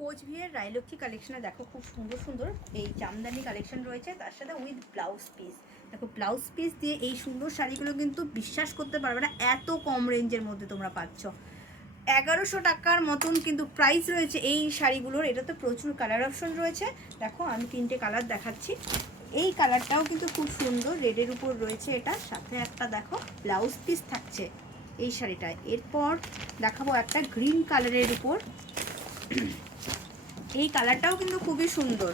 কোচবিহার রায়লক্ষ্মী কালেকশনে দেখো খুব সুন্দর সুন্দর এই জামদানি কালেকশন রয়েছে, তার সাথে উইথ ব্লাউজ পিস। দেখো ব্লাউজ পিস দিয়ে এই সুন্দর শাড়িগুলো কিন্তু বিশ্বাস করতে পারবে না এত কম রেঞ্জের মধ্যে তোমরা পাচ্ছ। 1100 টাকার মতন কিন্তু প্রাইস রয়েছে এই শাড়িগুলোর। এটাতে প্রচুর কালার অপশন রয়েছে। দেখো আমি 3টে কালার দেখাচ্ছি। এই কালারটাও কিন্তু খুব সুন্দর, রেডের উপর রয়েছে, এটা সাথে একটা দেখো ব্লাউজ পিস থাকছে এই শাড়িটায়। এরপর দেখাবো একটা গ্রিন কালারের উপর, এই কালারটাও কিন্তু খুবই সুন্দর।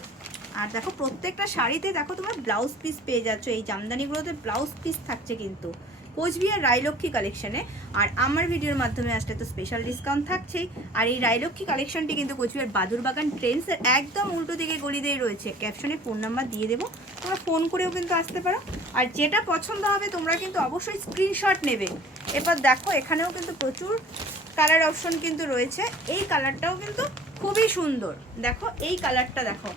আর দেখো প্রত্যেকটা শাড়িতে দেখো তোমরা ব্লাউজ পিস পেয়ে যাচ্ছ, এই জামদানিগুলোতে ব্লাউজ পিস থাকছে কিন্তু কোচবিহার রায়লক্ষ্মী কালেকশনে। আর আমার ভিডিওর মাধ্যমে আসলে তো স্পেশাল ডিসকাউন্ট থাকছেই। আর এই রায়লক্ষ্মী কালেকশনটি কিন্তু কোচবিহার বাদুরবাগান ট্রেন্ডসের একদম উল্টো দিকে গলি দিয়ে রয়েছে। ক্যাপশনে ফোন নাম্বার দিয়ে দেবো, তোমরা ফোন করেও কিন্তু আসতে পারো। আর যেটা পছন্দ হবে তোমরা কিন্তু অবশ্যই স্ক্রিনশট নেবে। এবার দেখো এখানেও কিন্তু প্রচুর কালার অপশন কিন্তু রয়েছে। এই কালারটাও কিন্তু খুবই সুন্দর, দেখো এই কালারটা, দেখো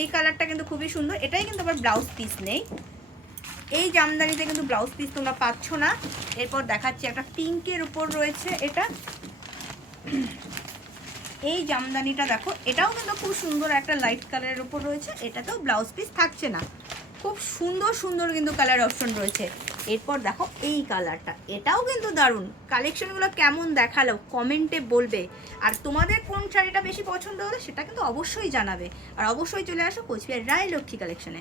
এই কালারটা কিন্তু খুবই সুন্দর। এটাই কিন্তু আবার ব্লাউজ পিস নেই, এই জামদানিতে কিন্তু ব্লাউজ পিস তোমরা পাচ্ছ না। এরপর দেখাচ্ছি একটা পিঙ্কের উপর রয়েছে এটা, এই জামদানিটা দেখো এটাও কিন্তু খুব সুন্দর একটা লাইট কালারের উপর রয়েছে, এটাতেও ব্লাউজ পিস থাকছে না। খুব সুন্দর সুন্দর কিন্তু কালার অপশন রয়েছে। এরপর দেখো এই কালারটা, এটাও কিন্তু দারুণ। কালেকশনগুলো কেমন দেখালো কমেন্টে বলবে। আর তোমাদের কোন শাড়িটা বেশি পছন্দ হলো সেটা কিন্তু অবশ্যই জানাবে। আর অবশ্যই চলে আসো কোচবিহার রায়লক্ষ্মী কালেকশনে।